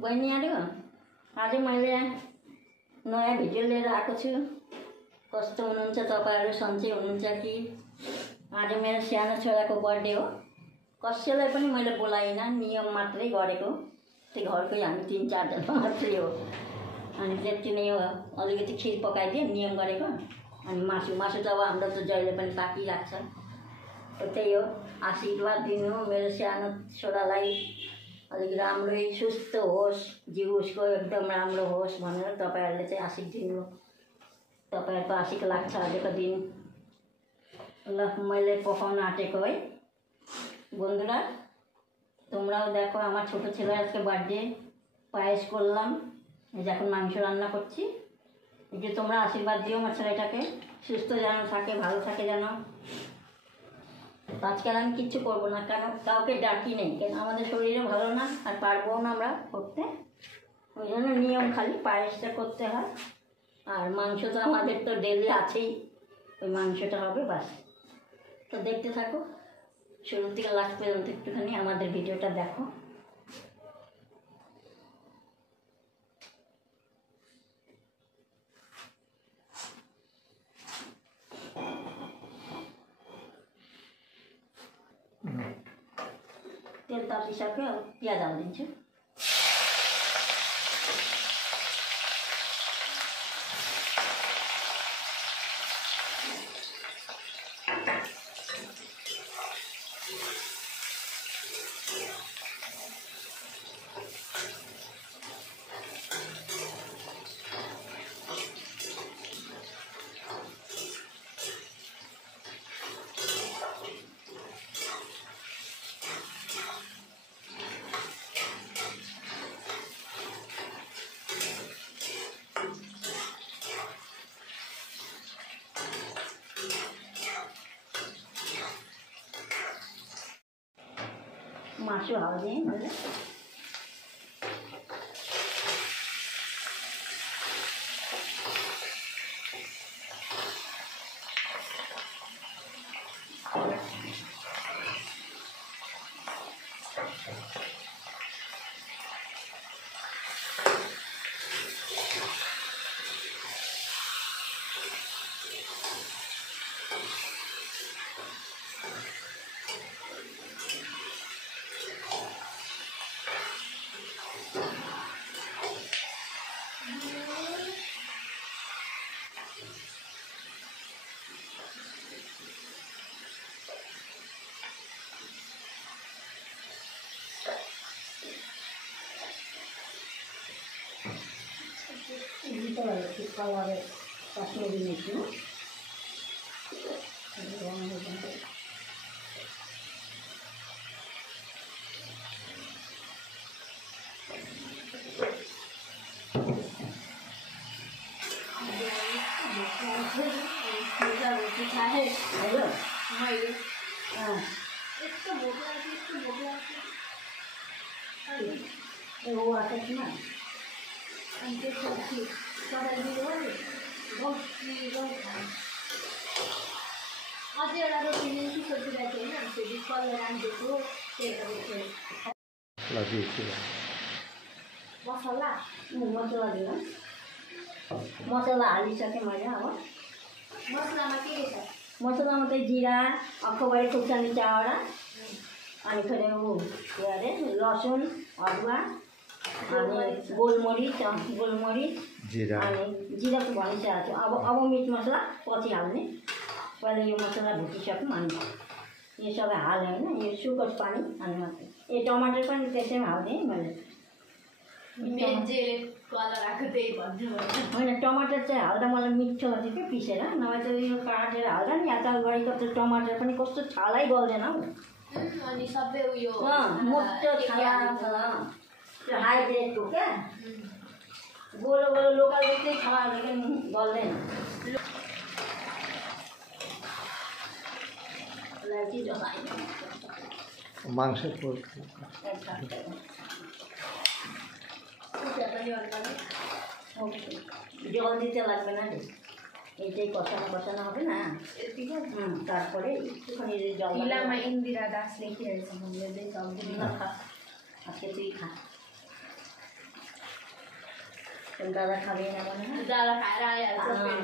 बहिनीहरू आज मैले नयाँ भिडियो लिएर आएको छु। कस्तो हुनुहुन्छ तपाईहरु, सन्चै हुनुहुन्छ कि? आज मेरो सानो छोराको बर्थडे हो। कसैलाई पनि मैले बोलाइनँ, नियम मात्रै गरेको। त्यो घरकै हामी 3-4 जना मात्रै हो। अनि त्यति नै हो। अलिकति खिर पकाइदिए नियम गरेको। अनि मासु त अब हाम्रो त जहिले पनि पाकिराख्छ। त्यही हो, आशीर्वाद दिनु मेरो सानो छोरालाई। अलिक राम्रै सुस्त होस्, जिउ उसको एकदम राम्रो होस् भनेर तपाईहरुले चाहिँ आशीष दिनु। तपाईहरुको आशीष लाग्छ आजको दिन। ल मैले पकाउन आँटेको है। বন্ধুরা তোমরাও দেখো আমার ছোট ছেলের আজকে বার্থডে, পায়েস করলাম, এই যে এখন মাংস রান্না করছি। একটু তোমরা আশীর্বাদ দিও আমার ছেলেটাকে, সুস্থ যেন থাকে, ভালো থাকে যেন। আজকাল আমি কিচ্ছু করবো না, কেন কাউকে ডাকি নেই, কেন আমাদের শরীরে ভালো না আর পারবো না আমরা করতে। ওই জন্য নিয়ম খালি পায়েসটা করতে হয়। আর মাংস তো আমাদের তো ডেলি আছেই, ওই মাংসটা হবে বাস। তো দেখতে থাকো, শুরু থেকে লাস্ট পর্যন্ত একটুখানি আমাদের ভিডিওটা দেখো। তেল তাপ হিসাবে পেঁয়াজ আলু দিচ্ছি। মাংস হালদি মানে কালারে কাশ্মীরি মিষ্টি वो आता है ना मसला दिनु। मसला हालिसकेँ मैले। अब मसलामा के के छ? मसलामा चाहिँ जिरा, अखबारी खुर्सानी चावडा, अनि फेरि ऊ के अरे लसुन, अदुवा, अनि गोलमरिच जिरा, अनि जिरा त भनिसकेको छु। अब मिट मसला पछि हाल्ने। पहिले यो मसला भुटिसक्यौँ अनि यो सबै हालेँ होइन। यो सुकोस् पानी अनि मात्रै। ए टमाटर पनि त्यसैमा हालिदिएँ मैले। होइन टमाटर चाहिँ हाल्दा मलाई मिठो लाग्छ क्या पिसेर, नभए चाहिँ यो काटेर हाल्दा नि अचार गरेको त टमाटर पनि कस्तो छालै गल्दैन हौ। अनि सबै उयो मोटो छाला छ त्यो हाइब्रिडको क्या, गोलो गोलो लोकल जस्तै छालाले पनि गल्दैन। मांस জল দিতে লাগবে না, এইটাই কষানো হবে না। তারপরে একটুখানি জল। ইন্দিরা দাস লিখে রয়েছে, আজকে তুই খা। দাদা খাবে না মনে হয়, দাদা খায়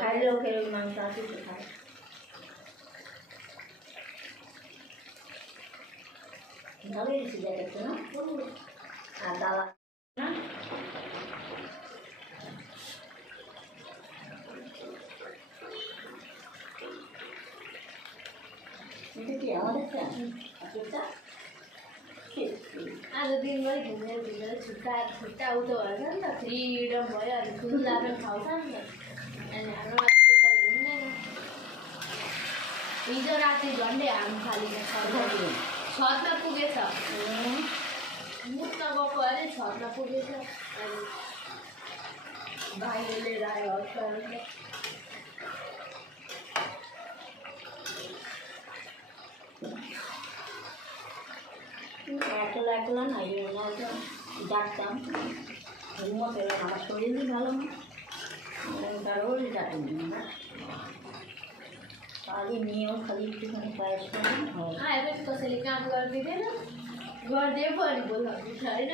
খাইলেও ফের মাংস আছে তো খায়। ভালোই দিচ্ছি জ্যাকেটটা না, আর দাদা না এটা কি আমাদের চা? आज दिनभरि घुमेर घुमेर छुट्टा उठ्यो भने नि त फ्रिडम भयो अनि खुल्ला पनि ठाउँ छ नि त अनि हाम्रो त्यसरी घुम्दैन। हिजो राति झन्डै हाम फालेको छतमा पुगेछ, मुख नगएको अरे छतमा पुगेछ। अनि भाइले लिएर आयो हस्पिटल। একলা একলা না ডাকতাম, ঘুমোতে আমার শরীরই ভালো না, কারোর ডাকি না, खाली नियम खाली एकटुखानि पायस पनि आएर कसैले काम गरिदिँदैन, गरिदियो पनि बोलाउनु छैन।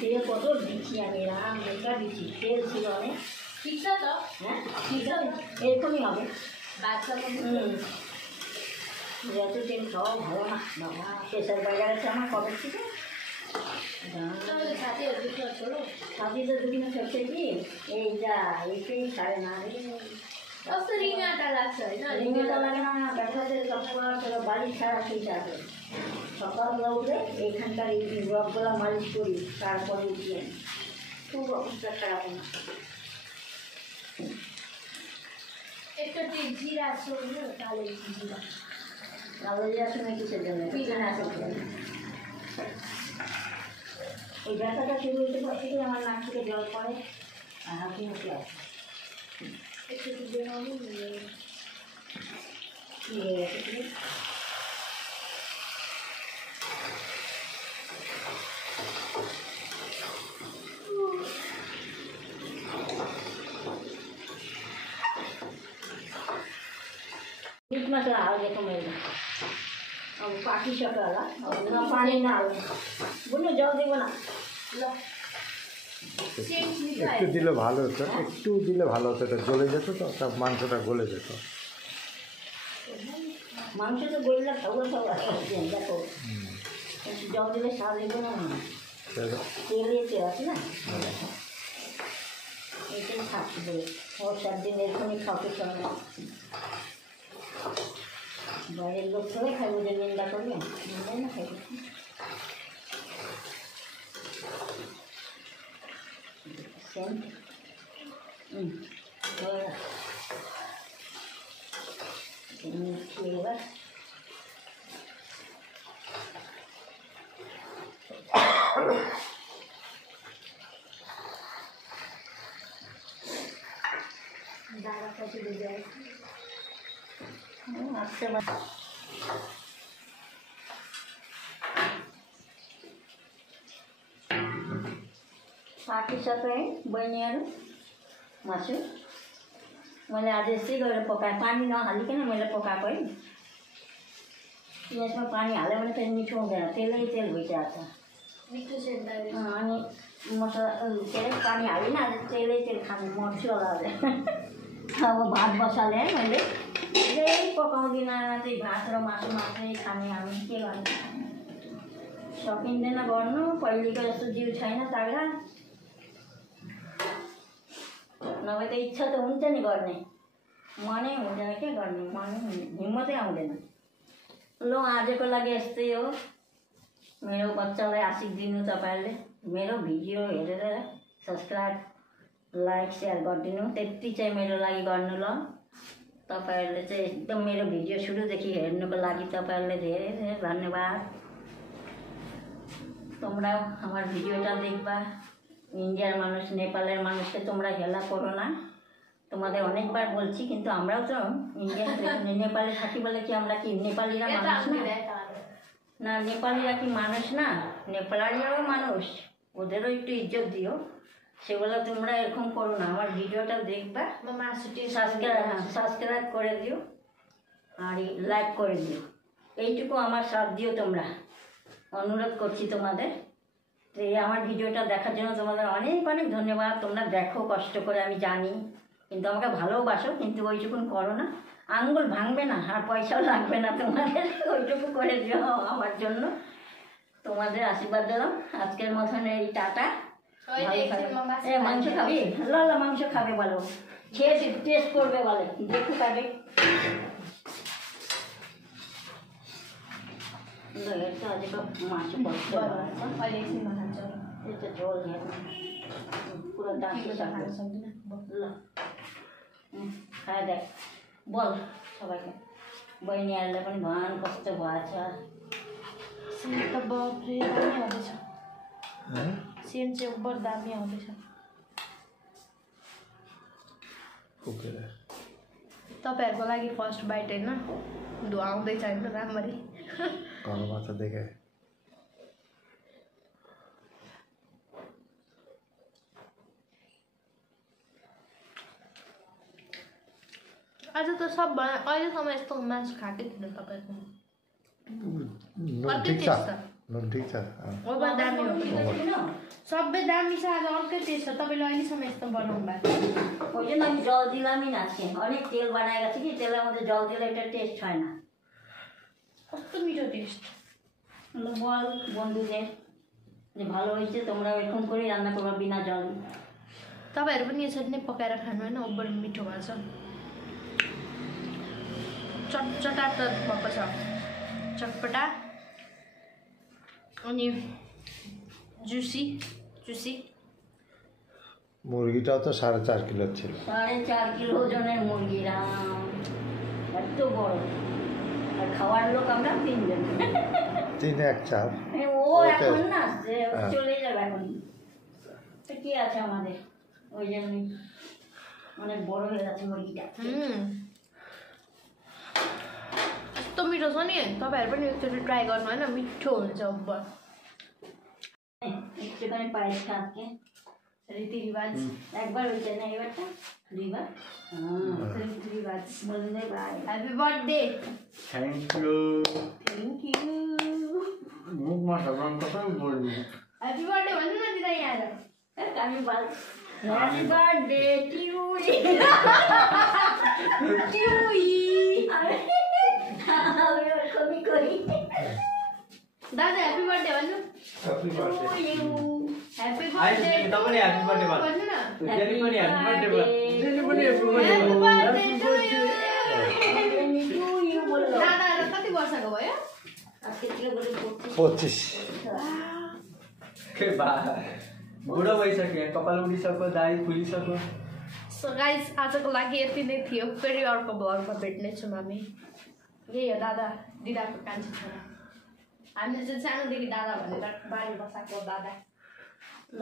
तेल कतो दिচ্ছি আমি রাম বেকার দিচ্ছি, তেল ছিল অনেক। ঠিক छ त, হ্যাঁ ঠিক छ এরকমই হবে। ভাতसँग যত তেল খাওয়া ভালো না বাবা, প্রেশার বেড়ে গেছে আমার কবে থেকে। तपाईँको साथीहरू छोडो साथी तो दुखी में सबसे की এই যা এইটাই ছাড়ে না রে। कस्तो रिङाटा लाग्छ होइन, रिङाटा লাগে না, ব্যবসাতে সকাল বাড়ি ছাড়া ঠিক আছে। সকালবেলা উঠে এইখানকার এই রগগুলো মালিশ করি, তারপরে উঠি খুব অবস্থা খারাপ না। একটা জিরা শোনো, কালো জিরা কালো জিরা শুনে কিসের জন্য? ওই ব্যথাটা শুরু হতে পারছে কি আমার নাক থেকে জল পড়ে আর হাঁচি হাঁচি আসে। একটু বেরোনো কী হয়ে গেছে? मीट मसाला हाल देखो मेरे अब पाकी सकाला अब ना पानी ना हाल बुनो जल देबो ना একটু দিলে ভালো হতো, একটু দিলে ভালো হতো, এটা গলে যেত তো, সব মাংসটা গলে যেত। মাংস তো গলিলা খাবো সব দেখো জল দিলে স্বাদ দেবো না, তেলে তেল আছে না, এইটাই থাকবে। ওর 7 দিন এরকমই খাওয়াতে চলে, বাইরের লোক সবাই খাইব যে নিন্দা করবে, নিন্দাই না খাইবে। সেন্ট এবার दादा पछि बुझाए আসতে पाकिसके बहिनीहरू मासु मैले आज यस्तै गरेर पकाएँ, पानी नहालिकन मैले पकाएको है। यसमा पानी हाल्यो भने फेरि मिठो हुँदैन, तेलै तेल भइसकेको छ। मिठो सेन्ट अनि मसला के अरे पानी हालिनँ, आज तेलै तेल खानु मर्छु होला आज। अब भात बसालेँ है मैले, केही पकाउँदिनँ, त्यही भात र मासु मात्रै खाने हामी, के गर्ने सकिँदैन गर्नु, पहिलेको जस्तो जिउ छैन तागडा, नभए त इच्छा त हुन्छ नि गर्ने, मनै हुँदैन क्या गर्ने, मनै हिम्मतै आउँदैन। ल आजको लागि यस्तै हो, मेरो बच्चालाई आशिक दिनु तपाईँहरूले, मेरो भिडियो हेरेर सब्सक्राइब लाइक सेयर गरिदिनु, त्यति चाहिँ मेरो लागि गर्नु ल। तपाईँहरूले चाहिँ एकदम मेरो भिडियो सुरुदेखि हेर्नुको लागि तपाईँहरूले धेरै धेरै धन्यवाद। তোমরা আমার ভিডিওটা দেখবা, ইন্ডিয়ার মানুষ নেপালের মানুষকে তোমরা হেলা করো না, তোমাদের অনেকবার বলছি, কিন্তু আমরাও তো ইন্ডিয়ান নেপালে থাকি বলে কি আমরা কি নেপালিরা মানুষ না? না নেপালিরা কি মানুষ না? নেপালিরাও মানুষ, ওদেরও একটু ইজ্জত দিও, সেগুলো তোমরা এরকম করো না। আমার ভিডিওটা দেখবা, সাবস্ক্রাইব করে দিও আর লাইক করে দিও, এইটুকু আমার সাথ দিও তোমরা, অনুরোধ করছি তোমাদের। তো এই আমার ভিডিওটা দেখার জন্য তোমাদের অনেক অনেক ধন্যবাদ। তোমরা দেখো কষ্ট করে, আমি জানি, কিন্তু আমাকে ভালোবাসো, কিন্তু ওইটুকুন করো না। আঙ্গুল ভাঙবে না আর পয়সাও লাগবে না তোমাদের, ওইটুকু করে দিও আমার জন্য। তোমাদের আশীর্বাদ দিলাম। আজকের মতন এই টাটা। ওই ভালো দেখছি থাকো। মামা এ মাংস খাবি? লালা মাংস খাবে বলো, খেয়ে টেস্ট করবে বলে, দেখতে পাবে। এটা আজকে মাছ বসতে ওই দেখছি মামা চল এটা জল দিয়ে পুরো ডাঁকে থাকবে। খায় দেখ, বল সবাইকে। बहिनी आएर पनि भन कस्तो भएछ। सेन त बाफ्रे दामी आउँदैछ। सेन चाहिँ ओभर दामी आउँदैछ। तपाईँहरूको लागि फर्स्ट बाइट होइन, धुवा आउँदैछ होइन राम्ररी। घरमा त देखेँ। आज त सब अहिलेसम्म यस्तो मासु खाएकै थिएन तपाईँको। अर्कै ठिक छ, टेस्ट छ। ठिक छ। ओभर दामी हो, सबै दामी छ। आज अर्कै टेस्ट छ। तपाईँले अहिलेसम्म यस्तो बनाउनु भएको ওই জন্য আমি জল দিলামই না আজকে। অনেক তেল বানায় গেছে কি, তেলের মধ্যে জল দিলে এটা টেস্ট হয় না। कस्तो मिठो टेस्ट। বল বন্ধুদের যে ভালো হয়েছে, তোমরা এরকম করে রান্না করবা বিনা জল। तपाईँहरू पनि यसरी नै पकाएर खानु होइन, ओभर मिठो भएको छ। चटचटाट भएको छ, चटपटा अनि जुसी जुसी। মুরগিটাও তো 4.5 কিলো ছিল। 4.5 কিলো ওজনের মুরগি, রাম এত বড়। আর খাওয়ার লোক আমরা 3 জন। 3 1 4। ও এখন না আসছে, চলে যাবে এখন। তো কি আছে আমাদের, ওই জন্যই অনেক বড় হয়ে যাচ্ছে মুরগিটা। यस्तो मिठो छ नि, तपाईँहरू पनि एकचोटि ट्राई गर्नु होइन, मिठो हुन्छ। ओभर একটুখানি পায়েস খাচ্ছে रीतिरिवाज একবার হয়েছে না, এবারটা 2 বার। रीतिरिवाज। বললে ভাই happy birthday. Thank you. Thank you. मुखमा सबन कसरी बोल्नु? हॅपी बर्थडे भन्नु न दिदा यहाँ आएर। আমি বল হ্যাপি বার্থডे টু কবি করি। दादा हॅपी बर्थडे भन्नु। Happy birthday. हॅपी आइज बर्थडे। तपाईले ह्यापी बर्थडे भन्नु। भन्नु न। जेनी पनि ह्यापी बर्थडे भन्नु। जेनी पनि happy Happy birthday to you। बोल दादा कति वर्षको भयो? আজকে থেকে বলে 25। के बा बुढो भइसक्यो, कपाल उडिसक्यो, दाढी फुलिसक्यो। सो गाइस, आजको लागि यति नै थियो। फेरि अर्को भ्लगमा भेट्नेछौँ हामी। यही हो दादा, दिदाको कान्छी छोरा। हामीले चाहिँ सानोदेखि दादा भनेर बारी बसाएको दादा। ल